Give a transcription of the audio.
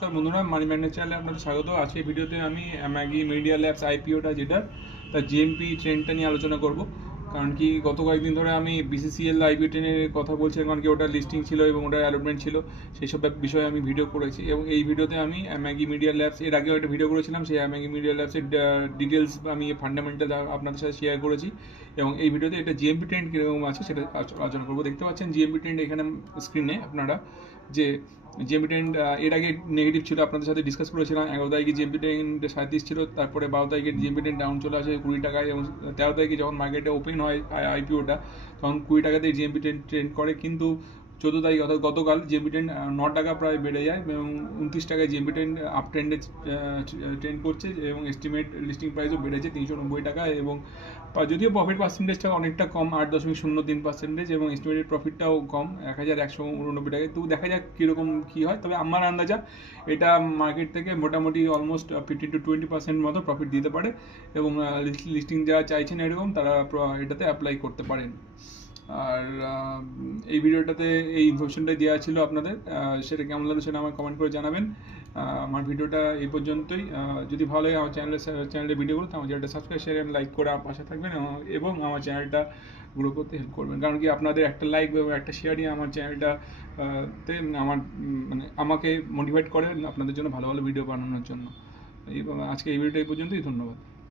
নমস্কার বন্ধুরা, money magnet চ্যানেলে আপনাদের স্বাগত। আজকে ভিডিওতে আমি ম্যাগি মিডিয়া ল্যাবস আইপিওটা যেটা তার জিএমপি ট্রেন্ডটা নিয়ে আলোচনা করব। কারণ কি গত কয়েকদিন ধরে আমি বিসিসিএল আইপিও ট্রেনের কথা বলছিলাম, কারণ কি ওটা লিস্টিং ছিল এবং ওটার অ্যালটমেন্ট ছিল, সেই সব বিষয়ে আমি ভিডিও করেছি। এবং এই ভিডিওতে আমি ম্যাগি মিডিয়া ল্যাবস, এর আগেও একটা ভিডিও করেছিলাম, সেই ম্যাগি মিডিয়া ল্যাবসের ডিটেলস আমি ফান্ডামেন্টাল আপনাদের সাথে শেয়ার করেছি। এবং এই ভিডিওতে এটা জিএমপি ট্রেন্ড কীরকম আছে সেটা আলোচনা করবো। দেখতে পাচ্ছেন জিএমপি ট্রেন্ড এখানে স্ক্রিনে আপনারা, যে জিএমপি ট্রেন্ড এর আগে নেগেটিভ ছিল, আপনাদের সাথে ডিসকাস করেছিলাম। 11 তারিখে জিএমপি ট্রেন্ড 37 ছিল, তারপরে 12 তারিখে জিএমপি ট্রেন্ড ডাউন চলে আসে 20 টাকায়, এবং 13 তারিখে যখন মার্কেটে ওপেন হয় আইপিওটা তখন 20 টাকাতেই জিএমপি ট্রেন্ড করে। কিন্তু 14 তারিখ অর্থাৎ গতকাল জিএমপি ট্রেন্ড 9 টাকা প্রায় বেড়ে যায় এবং 29 টাকায় জিএমপি ট্রেন্ড আপ ট্রেন্ডে ট্রেন্ড করছে, এবং এস্টিমেট লিস্টিং প্রাইসও বেড়েছে 390 টাকা। এবং যদিও প্রফিট পার্সেন্টেজটা অনেকটা কম, 8.03%, এবং এস্টিমেটেড প্রফিটটাও কম 1189 টাকায়। তো দেখা যাক কীরকম কী হয়। তবে আমার আন্দাজা এটা মার্কেট থেকে মোটামুটি অলমোস্ট 15 to 20% মতো প্রফিট দিতে পারে, এবং লিস্টিং যারা চাইছেন এরকম তারা এটাতে অ্যাপ্লাই করতে পারেন। আর এই ভিডিওটাতে এই ইনফরমেশনটাই দেওয়া ছিল আপনাদের, সেটা কেমন লাগলো সেটা আমার কমেন্ট করে জানাবেন। আমার ভিডিওটা এই পর্যন্তই। যদি ভালো লাগে আমার চ্যানেলের ভিডিওগুলো, তো আমার চ্যানেলটা সাবস্ক্রাইব, শেয়ার এবং লাইক করে আমার পাশে থাকবেন, এবং আমার চ্যানেলটা গ্রো করতে হেল্প করবেন। কারণ কি আপনাদের একটা লাইক এবং একটা শেয়ারই আমার চ্যানেলটা তে আমার মানে আমাকে মোটিভেট করে আপনাদের জন্য ভালো ভালো ভিডিও বানানোর জন্য। আজকে এই ভিডিওটা এই পর্যন্তই। ধন্যবাদ।